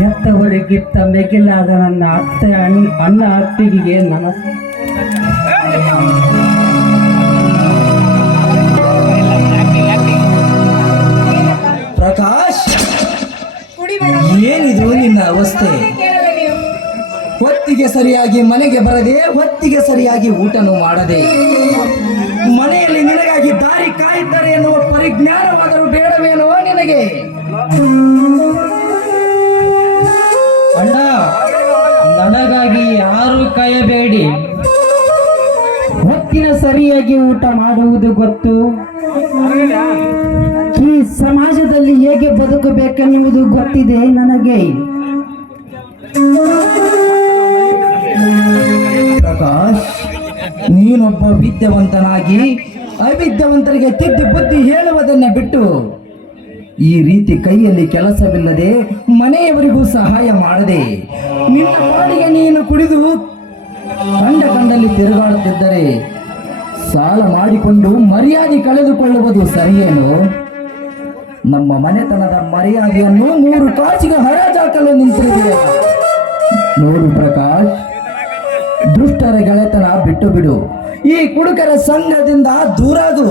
ಎತ್ತವರಿಗಿತ್ತ ಮೆಗಿಲಾದ ನನ್ನ ಅತ್ತೆ ಅಣ್ಣ ಅಣ್ಣ ಅತ್ತಿಗೆಗೆ ನಮಸ್ತೆ ಸರಿಯಾಗಿ ಮನೆಗೆ ಬರದೆ ಹೊತ್ತಿಗೆ ಸರಿಯಾಗಿ ಊಟನು ಮಾಡದೆ. ಮನೆಯಲ್ಲಿ ನಿನಗಾಗಿ ದಾರಿ ಕಾಯುತ್ತಾರೆ ಎನ್ನುವ ಪರಿಜ್ಞಾನವಾದರೂ ಬೇಡವೇನೋ ನಿನಗೆ. ಅಣ್ಣ, ನನಗಾಗಿ ಯಾರು ಕಾಯಬೇಡಿ. ಹೊತ್ತಿನ ಸರಿಯಾಗಿ ಊಟ ಮಾಡುವುದು ಗೊತ್ತು. ಈ ಸಮಾಜದಲ್ಲಿ ಹೇಗೆ ಬದುಕಬೇಕೆನ್ನುವುದು ಗೊತ್ತಿದೆ ನನಗೆ. ನೀನೊಬ್ಬ ವಿದ್ಯಾವಂತನಾಗಿ ಅವಿದ್ಯಾವಂತರಿಗೆ ತಿದ್ದಿ ಬುದ್ಧಿ ಹೇಳುವುದನ್ನೇ ಬಿಟ್ಟು ಈ ರೀತಿ ಕೈಯಲ್ಲಿ ಕೆಲಸವಿಲ್ಲದೆ ಮನೆಯವರಿಗೂ ಸಹಾಯ ಮಾಡದೆ ನಿನ್ನ ಪಾಡಿಗೆ ನೀನು ಕುಡಿದು ಕಂಡ ಕಂಡಲ್ಲಿ ತಿರುಗಾಡುತ್ತಿದ್ದರೆ ಸಾಲ ಮಾಡಿಕೊಂಡು ಮರ್ಯಾದೆ ಕಳೆದುಕೊಳ್ಳುವುದು ಸರಿಯೇನು? ನಮ್ಮ ಮನೆತನದ ಮರ್ಯಾದೆಯನ್ನು ಮೂರು ಕಾಸಿಗೆ ಹರಾಜಾಕಲು ನಿಂತಿರುವೆ ನೋಡು ಪ್ರಕಾಶ್ ದುಷ್ಟರ ಗೆಳೆತನ ಬಿಟ್ಟು ಬಿಡು. ಈ ಕುಡುಕರ ಸಂಘದಿಂದ ದೂರಾಗು.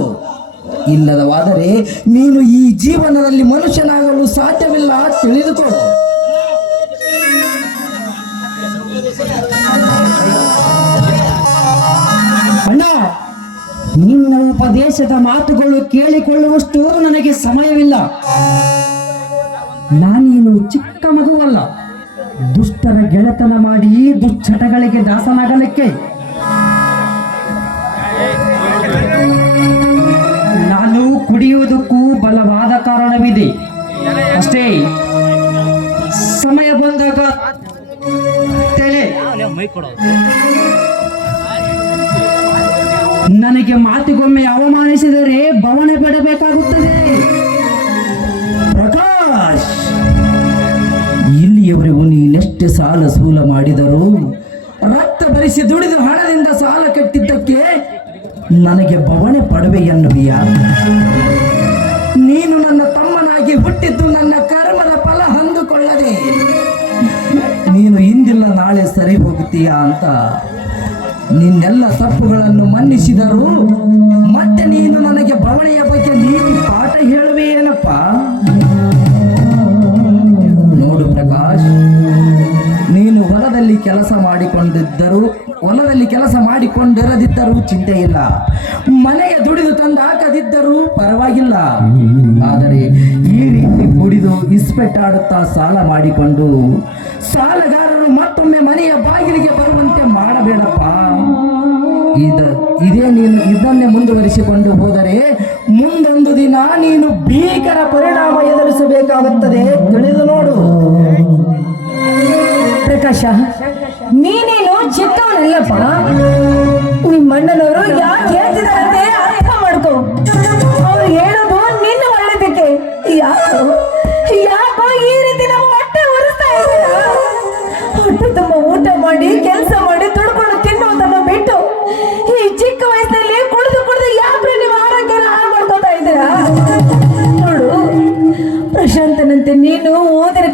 ಇಲ್ಲದವಾದರೆ ನೀನು ಈ ಜೀವನದಲ್ಲಿ ಮನುಷ್ಯನಾಗಲು ಸಾಧ್ಯವಿಲ್ಲ ತಿಳಿದುಕೋ. ಅಣ್ಣ ನಿನ್ನ ಉಪದೇಶದ ಮಾತುಗಳು ಕೇಳಿಕೊಳ್ಳುವಷ್ಟು ನನಗೆ ಸಮಯವಿಲ್ಲ. ನಾನೇನು ಚಿಕ್ಕ ಮಗುವಲ್ಲ. ದುಷ್ಟರ ಗೆಳೆತನ ಮಾಡಿ ದುಶ್ಚಟಗಳಿಗೆ ದಾಸನಾಗಲಿಕ್ಕೆ. ನಾನು ಕುಡಿಯುವುದಕ್ಕೂ ಬಲವಾದ ಕಾರಣವಿದೆ. ಅಷ್ಟೇ, ಸಮಯ ಬಂದಾಗ ನನಗೆ ಮಾತಿಗೊಮ್ಮೆ ಅವಮಾನಿಸಿದರೆ ಬವಣೆ ಬಿಡಬೇಕಾಗುತ್ತದೆ. ನೀನೆಷ್ಟೇ ಸಾಲ ಸೂಲ ಮಾಡಿದರು. ರಕ್ತ ಭರಿಸಿ ದುಡಿದು ಹಣದಿಂದ ಸಾಲ ಕಟ್ಟಿದ್ದಕ್ಕೆ ನನಗೆ ಬವಣೆ ಪಡವೆ ಎನ್ನುವಿಯ? ನೀನು ನನ್ನ ತಮ್ಮನಾಗಿ ಹುಟ್ಟಿದ್ದು ನನ್ನ ಕರ್ಮದ ಫಲ ಹಂದುಕೊಳ್ಳದೆ. ನೀನು ಇಂದಿಲ್ಲ ನಾಳೆ ಸರಿ ಹೋಗುತ್ತೀಯಾ ಅಂತ ನಿನ್ನೆಲ್ಲ ತಪ್ಪುಗಳನ್ನು ಮನ್ನಿಸಿದರು ಮತ್ತೆ ನೀನು ನನಗೆ ಬವಣೆಯ ಬಗ್ಗೆ ನೀನು ಪಾಠ ಹೇಳುವೆ ಕೆಲಸ ಮಾಡಿಕೊಂಡಿದ್ದರೂ, ಹೊಲದಲ್ಲಿ ಕೆಲಸ ಮಾಡಿಕೊಂಡಿರದಿದ್ದರೂ ಚಿಂತೆ ಇಲ್ಲ. ಮನೆಗೆ ದುಡಿದು ತಂದು ಹಾಕದಿದ್ದರೂ ಪರವಾಗಿಲ್ಲ. ಆದರೆ ಈ ರೀತಿ ಕುಡಿದು ಇಸ್ಪೆಟ್ಟಾಡುತ್ತಾ ಸಾಲ ಮಾಡಿಕೊಂಡು ಸಾಲಗಾರರು ಮತ್ತೊಮ್ಮೆ ಮನೆಯ ಬಾಗಿಲಿಗೆ ಬರುವಂತೆ ಮಾಡಬೇಡಪ್ಪ. ಇದ, ಇದೇ ನೀನು, ಇದನ್ನೇ ಮುಂದುವರಿಸಿಕೊಂಡು ಹೋದರೆ ಮುಂದೊಂದು ದಿನ ನೀನು ಭೀಕರ ಪರಿಣಾಮ ಎದುರಿಸಬೇಕಾಗುತ್ತದೆ. ತಿಳಿದು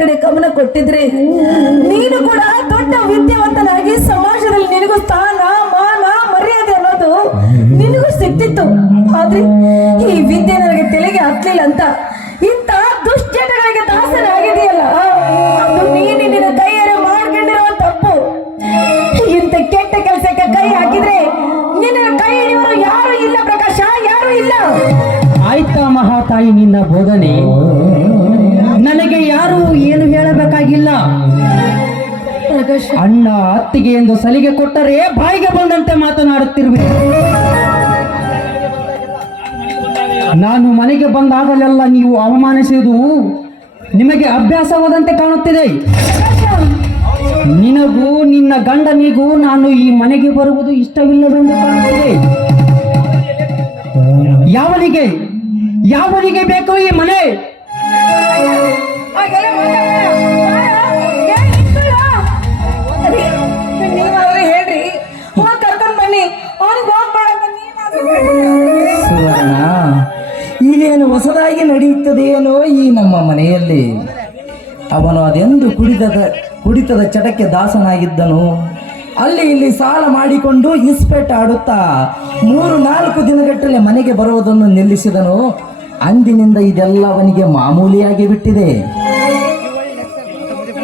ಕಡೆ ಗಮನ ಕೊಟ್ಟಿದ್ರೆ. ನೀನು ಕೂಡ ದೊಡ್ಡ ವಿದ್ಯಾವಂತನಾಗಿ ಸಮಾಜದಲ್ಲಿ ನಿನಗೂ ಸ್ಥಾನ, ಮಾನ, ಮರ್ಯಾದೆ ಅನ್ನೋದು ನಿನಗೂ ಸಿಕ್ತಿತ್ತು. ಆದ್ರೆ ಈ ವಿದ್ಯೆ ನನಗೆ ತಲೆಗೆ ಹತ್ಲಿಲ್ಲ ಅಂತ ಇಂತ ದುಶ್ಚಟಗಳಿಗೆ ದಾಸನಾಗಿದೆಯಲ್ಲ ಅದು ನೀನು ನಿನ್ನ ಕೈಯಾರೆ ಮಾಡ್ಕೊಂಡಿರೋ ತಪ್ಪು. ಇಂಥ ಕೆಟ್ಟ ಕೆಲಸಕ್ಕೆ ಕೈ ಹಾಕಿದ್ರೆ ನಿನ್ನ ಕೈ ಹಿಡಿಯೋರು ಯಾರು ಇಲ್ಲ ಪ್ರಕಾಶ, ಯಾರು ಇಲ್ಲ. ಆಯ್ತಾ ಮಹಾತಾಯಿ ನಿನ್ನ ಬೋಧನೆ? ಯಾರು ಏನು ಹೇಳಬೇಕಾಗಿಲ್ಲ. ಅಣ್ಣ ಅತ್ತಿಗೆ ಎಂದು ಸಲಿಗೆ ಕೊಟ್ಟರೆ ಬಾಯಿಗೆ ಬಂದಂತೆ ಮಾತನಾಡುತ್ತಿರುವೆ. ನಾನು ಮನೆಗೆ ಬಂದಾಗಲೆಲ್ಲ ನೀವು ಅವಮಾನಿಸುವುದು ನಿಮಗೆ ಅಭ್ಯಾಸವಾದಂತೆ ಕಾಣುತ್ತಿದೆ. ನಿನಗೂ ನಿನ್ನ ಗಂಡನಿಗೂ ನಾನು ಈ ಮನೆಗೆ ಬರುವುದು ಇಷ್ಟವಿಲ್ಲವೆಂದು ಕಾಣುತ್ತಿದೆ. ಯಾವನಿಗೆ ಯಾವನಿಗೆ ಬೇಕೋ ಈ ಮನೆ? ಈಗೇನು ಹೊಸದಾಗಿ ನಡೆಯುತ್ತದೆಯೇನೋ ಈ ನಮ್ಮ ಮನೆಯಲ್ಲಿ? ಅವನು ಅದೆಂದು ಕುಡಿತದ ಕುಡಿತದ ಚಟಕ್ಕೆ ದಾಸನಾಗಿದ್ದನು. ಅಲ್ಲಿ ಇಲ್ಲಿ ಸಾಲ ಮಾಡಿಕೊಂಡು ಇಸ್ಪೆಟ್ ಆಡುತ್ತಾ ಮೂರು ನಾಲ್ಕು ದಿನಗಟ್ಟಲೆ ಮನೆಗೆ ಬರುವುದನ್ನು ನಿಲ್ಲಿಸಿದನು. ಅಂದಿನಿಂದ ಇದೆಲ್ಲ ಅವನಿಗೆ ಮಾಮೂಲಿಯಾಗಿ ಬಿಟ್ಟಿದೆ.